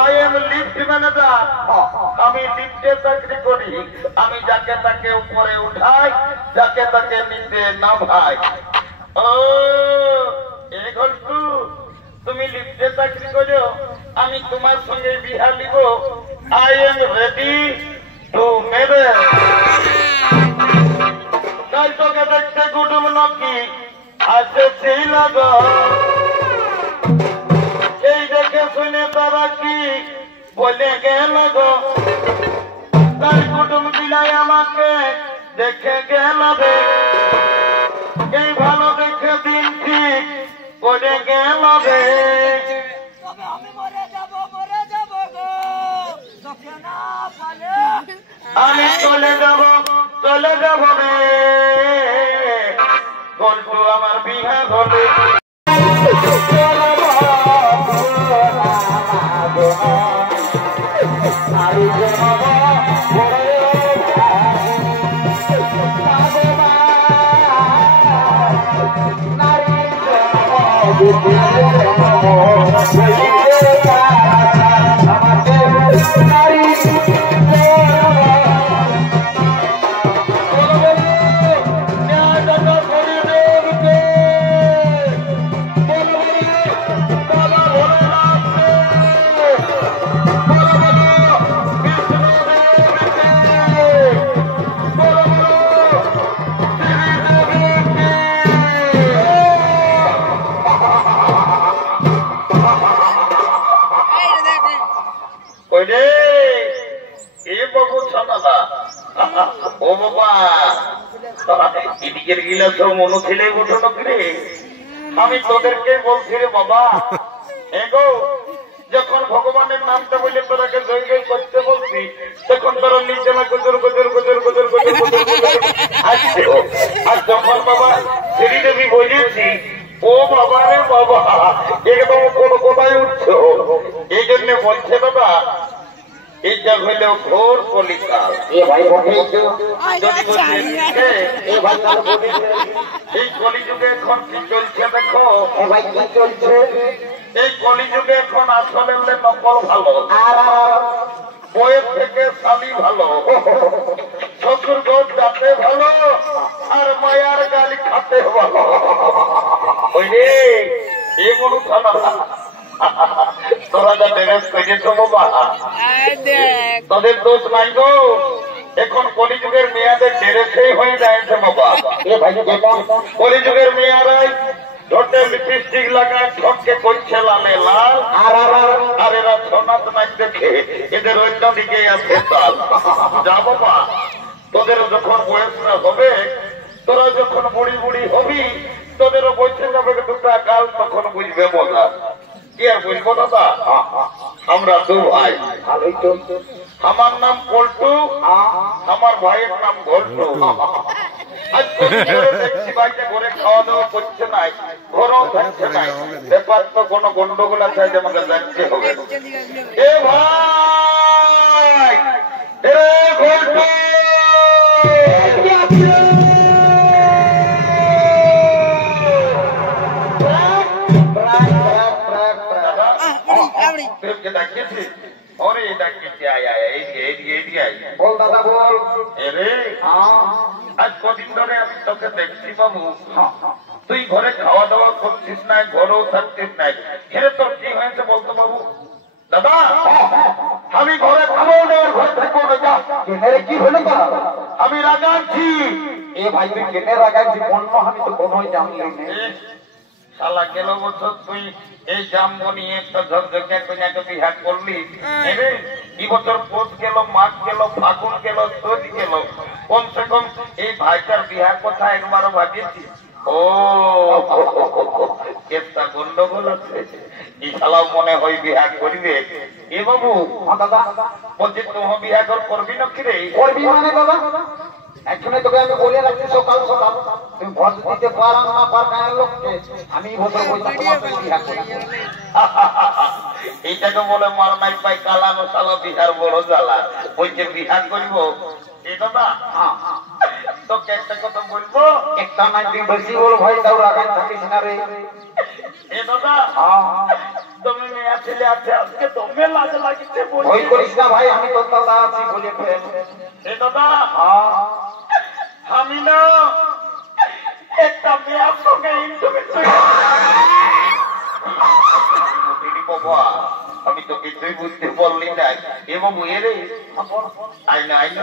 I am lift manager. আমি লিফটে চাকরি করি। আমি যাকে তাকে উপরে উঠাই, যাকে তাকে নিচে নামাই। ও এই ঘন্টু, তুমি লিফটে চাকরি করো, আমি তোমার সঙ্গে বিহা লিব। I am ready to marriage. তাই তোকে দেখতে কুটুম নাকি আছে সেই লাগা। এই দেখে শুনে তারা কি বলে গেল গো, তার কুটুম বিলাই আমাকে দেখে গেল রে। এই ভালো দেখে দিন ঠিক করে গেল রে। আমি চলে যাব রে। ঘন্টু আমার বিহা হবে। মনো ছেলে উঠোনো রে, আমি তোদেরকে বলছি রে বাবা। এগো যখন ভগবানের নামটা বলে তোরাকে জয় জয় করতে বলছি, তখন তোরা নিচে না গজর গজর গজর গজর গজর আসছে। আর যখন বাবা শ্রী দেবী বলেছি, ও বাবা রে বাবা, একদম কোনো কোথায় উঠছো। এই জন্য বলছে বাবা, এইটা হইল ঘোর কলিকাল। এই কলিযুগে এখন কি চলছে দেখো। এই কলিযুগে এখন আসলে নকল ভালো, বইয়ের থেকে শালি ভালো, শ্বশুর ঘর যাতে ভালো, আর মায়ার গালি খাতে ভালো। ওই রে এ বলু থানা তোরা যা ড্রেস করেছ বাবা, তোদের দোষ নাই গো। এখন কলিযুগের মেয়াদের ড্রেসেই হয়ে যাচ্ছে বাবা। কলিযুগের মেয়ারাই ঠোঁটে লিপস্টিক লাগায় ঠককে করছে লালে লাল, আর এরা সোনাত নাক দেখে এদের অন্যদিকে আছে তাল। যা বাবা, তোদের যখন বয়সটা হবে, তোরা যখন বুড়ি বুড়ি হবি, তোদেরও বসে যাবে দুটা কাল, তখন বুঝবে মজা। কি আর বুঝবো দাদা, আমরা দু ভাই। আমার নাম পল্টু, আমার ভাইয়ের নাম ঘন্টু। দেখছি ভাইটা ঘরে খাওয়া দাওয়া করছে নাই, ঘরেও থাকছে নাই। ব্যাপার তো কোনো গন্ডগোল আছে, আমাকে জানতে হবে। এ ভাই, এ ঘন্টু, আজ কদিন ধরে আমি তোকে দেখছি বাবু, তুই ঘরে খাওয়া দাওয়া করছিস না, ঘরেও থাকছিস নাই। ঘেরে তোর কি হয়েছে বলতো বাবু? দাদা, আমি ঘরে খাবো না, ঘরে থাকবো না। কি হলো? আমি রাগাচ্ছি। এ ভাই তুই কেটে রাগাচ্ছি? অন্য আমি তো কোনোই জানি না। শালা গেল বছর তুই এই জাম্বো নিয়ে একটা ঝকঝকে কন্যাকে বিহা করলি। এই বছর পৌষ গেল, মাঘ গেল, ফাগুন গেল, চৈত গেল, কমসে কম এই ভাইটার বিহার কথা একবারও ভাবিয়েছি? ও কেসটা গন্ডগোল আছে। এই শালাও মনে হয় বিহা করিবে। এ বাবু, দাদা বলছি তুমি বিহা করবি না? কিরে করবি মানে দাদা? একজনে তোকে আমি বলে রাখছি, সকাল সকাল তুমি ভোট দিতে পার না পার গায়ের লোককে আমি এইটাকে বলে মার নাই পাই কালানো শালা বিহার বড় জ্বালা। বলছে বিহার করিব। এই দাদা তোকে একটা কথা বলবো, একটা নাই তুই বেশি বল ভাই, তাও রাখান থাকিস না রে। এ দাদা তুমি মেয়া ছেলে আছে, আজকে তো মেলা ওই করিস না ভাই, আমি তোর দাদা আছি বলে ফেল। এ দাদা আমি না একটা মেয়ের সঙ্গে বাবা আমি তো কিছুই বুঝতে পারলি না। এবং এরে আইনা আইনা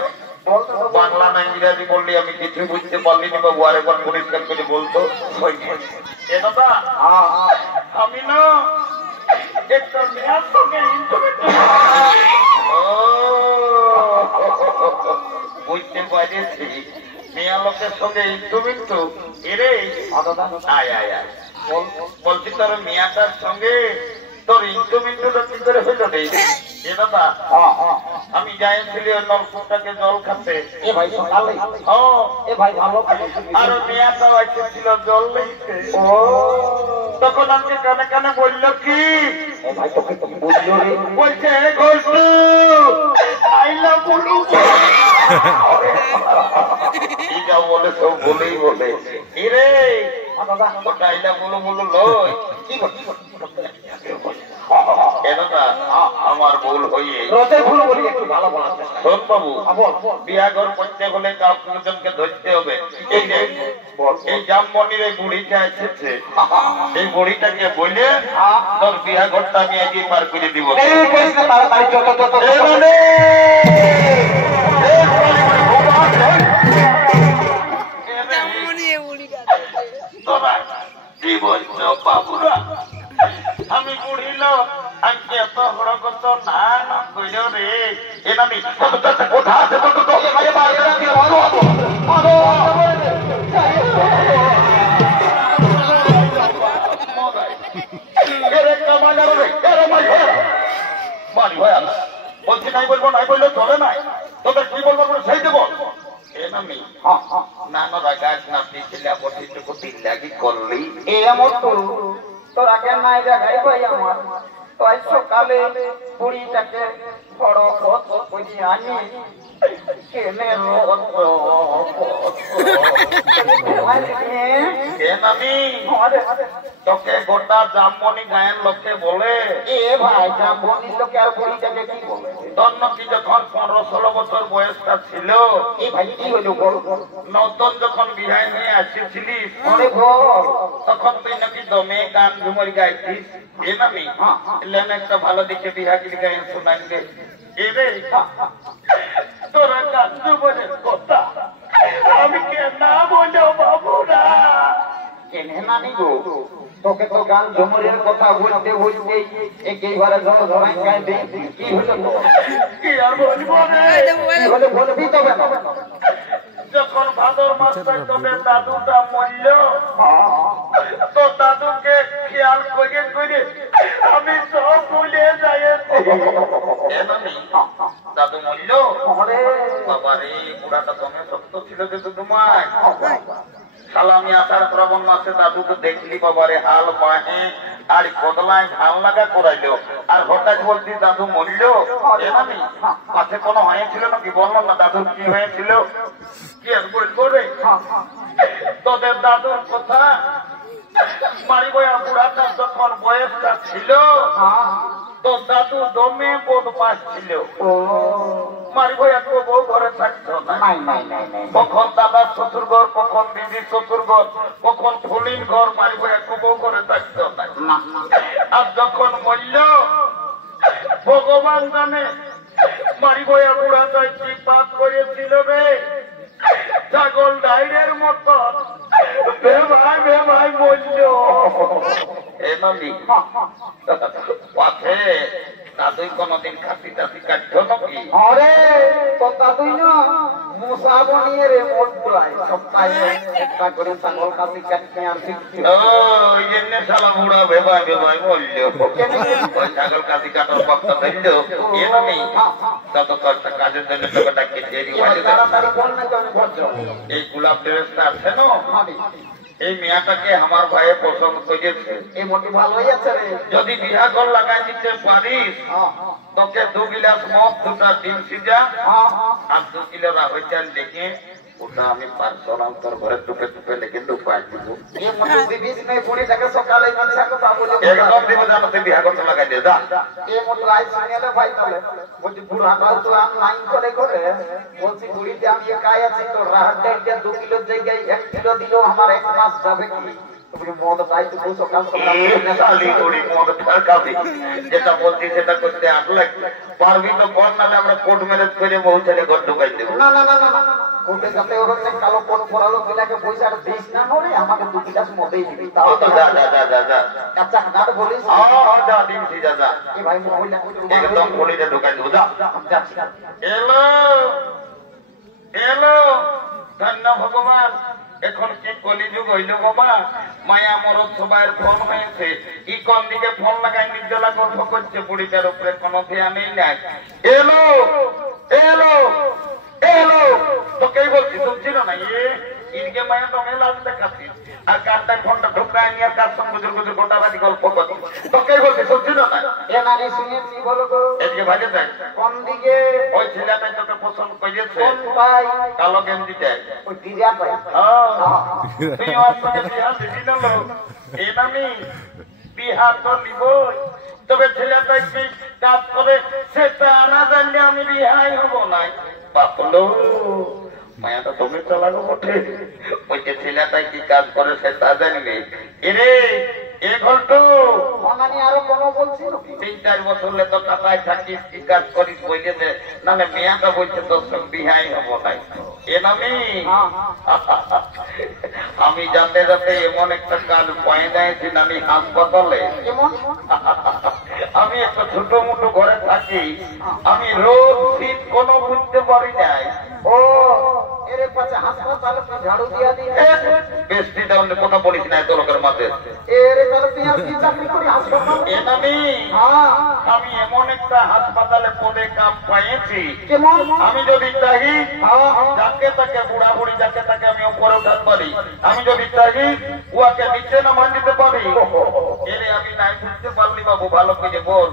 বাংলা না ইংরাজি বললি আমি কিছুই বুঝতে পারলি না বাবু। আরেকবার পরিষ্কার করে বলতো। এ দাদা আমি না একটা মেয়ের সঙ্গে বুঝতে পারছি মেয়া লোকের সঙ্গে ইন্টুমিন্টু এরে আয় আয় আয় বলছি তোর মেয়াটার সঙ্গে তোর ইন্টুমিন্টুটা কি করে হইল রে? এ দাদা আমি যাইছিলি ওই নলকূপটাকে জল খাতে। এ ভাই সকালে এ ভাই ভালো আর মেয়াটাও এসেছিল জল লইতে। তখন আমাকে কানে কানে বললো কি ভাই তোকে তো বুঝলো রে, বলছে গোলটু আইলা বলু এই যাও বলে সব বলেই বলে রে আইলা বলো বলো লই কি আমার ভুল হয়ে শোন বাবু বিয়াঘর করতে হলে কাউকে ধরতে হবে। এই জামমনির এই বুড়িটা এসেছে, এই বুড়িটাকে বলে তোর বিয়াঘরটা আমি আজকে পার করে দিব। তোরা কি বলছো বাবুরা? আমি বুড়ি লোক, আমি এত বড় কত না না কইল রে। এটা আমি কোথা আছে বলছি নাই বলবো নাই বললে চলে নাই। তোদের কি বলবো সেই দেবো না না গাছ না পিছিলা পটিটুকু লাগি করলি এমন করু তোর আগে নাই দেখাই ভাই আমার তো আজ সকালে বুড়িটাকে বড় খত করে আনি কেনে তোকে গোটা জামমনি গায়ের লোকে বলে এ ভাই জামমনি লোকে আর বুড়িটাকে কি বলে? তন্ন কি যখন 15-16 বছর বয়সটা ছিল এ ভাই কি হইলো বল? নতুন যখন বিহাই নিয়ে আসছিলিস তখন তুই নাকি দমে গান ঝুমর গাইছিস। এ নামি একটা ভালো দিকে বিহাগির গায়ে শোনাইলে এরে তোরা গান ঝুমরের কথা আমি কে না বলো বাবুরা কেনে নানি গো তোকে তো গান ঝুমরের কথা বলতে বলতে একেবারে ধরাই গায়ে দে কি হলো কি আর বলবো রে? বলে বলবি তবে না যখন ভাদর মাসটা তোদের দাদুটা মরল তো দাদুকে খেয়াল করে করে আমি সব ভুলে যাই। দাদু মরল বাবারে বুড়াটা দমে শক্ত ছিল যে তোমায় সালামি আসার শ্রাবণ মাসে দাদুকে দেখলি বাবারে হাল বাহে আর কদলায় ভাল লাগা করাইলো আর হঠাৎ বলছি দাদু মরল। এনামি মাঠে কোনো হয়েছিল নাকি বললাম না দাদুর কি হয়েছিল কি আর বলবো রে? তোদের দাদুর কথা মারি বয়া বুড়াটা যখন বয়সটা ছিল তো দাদু দমে বদমাস ছিল। মারি বয়া তো বউ ঘরে থাকতো না। কখন দাদার শ্বশুর ঘর, কখন দিদির শ্বশুর ঘর, কখন ফুলির ঘর, মারি বয়া তো বউ ঘরে থাকতো না। আর যখন মরল ভগবান জানে মারি বয়া বুড়াটা কি পাপ করেছিল রে? ছাগল ডাইরের মতন বেভাই বেভাই বলল। পথে দাদুই কোনদিন খাসি টাসি কাটছ নাকি? আরে তো দাদুই না মশা বনিয়ে রে মোটলাই সপ্তাহে একটা করে ছাগল খাসি কাটতে আসি। ও এনে শালা বুড়া বেভাই বেভাই বলল। ওই ছাগল খাসি কাটার পক্ষ ধরল এ নামি তত কাজের জন্য তোকে ডাকিয়ে দেরি হয়ে এই গোলাপ ড্রেসটা আছে না এই মেয়াটাকে আমার ভাইয়ে পছন্দ করেছে। এই মোটি ভালো হয়েছে রে। যদি বিহা ঘর লাগাই দিতে পারিস তোকে 2 গিলাস মদ 2টা ডিম সিজা আর 2 কিলো রাহু চাল দেখে ওটা আমি পার্সোনাল তোর ঘরে টুপে টুপে লিখে ঢুকাই দিব। একদম দিব জানো তুই বিয়া করতে লাগাই দিয়ে যা। বলছি বুড়িতে আমি একাই আছি তো রাহার 2 কিলোর জায়গায় 1 কিলো দিলেও আমার 1 মাস যাবে কি? যেটা বলছি সেটা করতে আসলে পারবি তো কর, নাহলে আমরা কোর্ট ম্যারেজ করে বহু ছেলে ঘর ঢুকাই দেবো। না না না না কোর্টে যাতে ওরকম কালো কোট পরালো তোলাকে পয়সাটা দিস না নরে আমাকে 2 গ্লাস মতেই দিবি। তাও তো যা যা যা যা যা আচ্ছা না বলিস যা দিবি যা যা এই ভাই মহিলা একদম বলিতে ঢুকাই দেবো যা। যাচ্ছি। এলো এলো ধন্য ভগবান, এখন কি কলিযুগ হইল বাবা, মায়া মরদ সবাই ফোন হয়েছে, ই কোন দিকে ফোন লাগাই নির্জলা গল্প করছে, বুড়িটার উপরে কোনো ধ্যানই নাই। এলো এলো এলো তোকেই বলছি, শুনছিল না ইনকে মায়া তোকে লাজ দেখাচ্ছিস আর কারটা ফোনটা ঢুকায় নিয়ে কার সঙ্গে গুজর গুজর গোটাবাদি গল্প করছিস, তোকেই বলছি শুনছিল না। এ নারী শুনেছি বলো গো এদিকে ভাগে দেখ কোন দিকে ওই ছেলেটাই তোকে পছন্দ করেছে, কোন ভাই কালো গেঞ্জিটাই। ওই দিদিয়া ভাই তুই আমার সঙ্গে বিহার দিবি না লোক, এই নামি বিহার তো নিবই, তবে ছেলেটা কি কাজ করে সেটা না জানলে আমি রিহাই হব নাই। বাপলো মায়াটা তুমি চালানো বটে, ওই যে ছেলেটাই কি কাজ করে সেটা জানবে। এরে এ ঘন্টু অনানি আরো কোনো বলছিল 3-4 বছর হলে তো কাটায় থাকিস, কি কাজ করিস বইলে, নাহলে মেয়াটা বলছে তোর সঙ্গে বিহাই হব নাই। এ নামি আমি যাতে যাতে এমন একটা কাজ পাই দিয়েছি আমি হাসপাতালে, আমি একটা ছোট মোটো ঘরে থাকি, আমি রোদ শীত কোনো বুঝতে পারি নাই। ও এর পাশে হাসপাতালে ঝাড়ু দিয়া দিয়ে বেশি তাহলে কথা বলিস না এত লোকের মাঝে। এর তাহলে তুই আর কি চাকরি করি হাসপাতালে? আমি এমন একটা হাসপাতালে পদে কাম পাইছি, কেমন আমি যদি চাই যাকে তাকে বুড়া বুড়ি যাকে তাকে আমি উপরে উঠাতে পারি, আমি যদি চাই উহাকে নিচে নামান দিতে পারি। এরে আমি নাই বুঝতে পারলি বাবু, ভালো করে বল।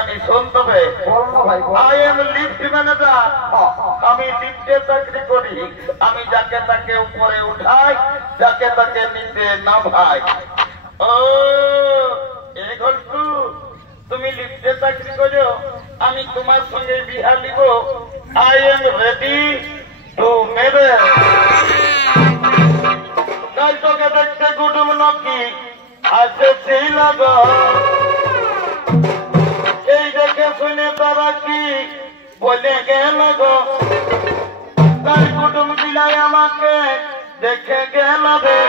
আমি শুনতে হবে, আই এম লিফট ম্যানেজার, আমি লিফটে চাকরি করি, আমি যাকে তাকে উপরে উঠাই, যাকে তাকে নিচে নামাই। ও এই ঘন্টু তুমি লিফটে চাকরি করো, আমি তোমার সঙ্গে বিহা দিব। I am ready to marriage. তাই তোকে দেখতে কুটুম নাকি আছে ছিল গো, এই দেখে শুনে তারা কি বলে গেল গো, তাই কুটুম বিলাই আমাকে দেখে গেল রে,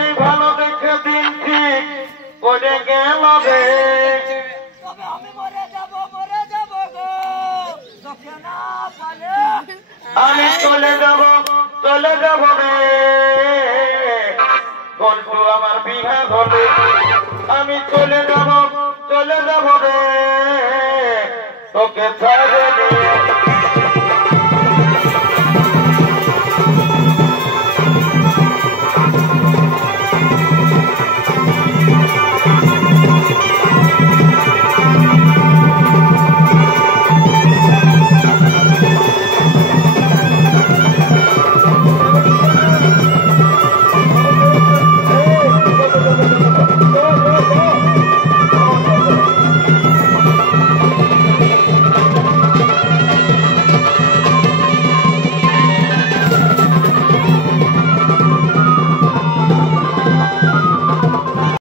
এই ভালো দেখে দিন ঠিক করে গেল রে। আমি চলে যাব রে, গল্প আমার বিহা হলে আমি চলে যাব রে, তোকে ছাড়ে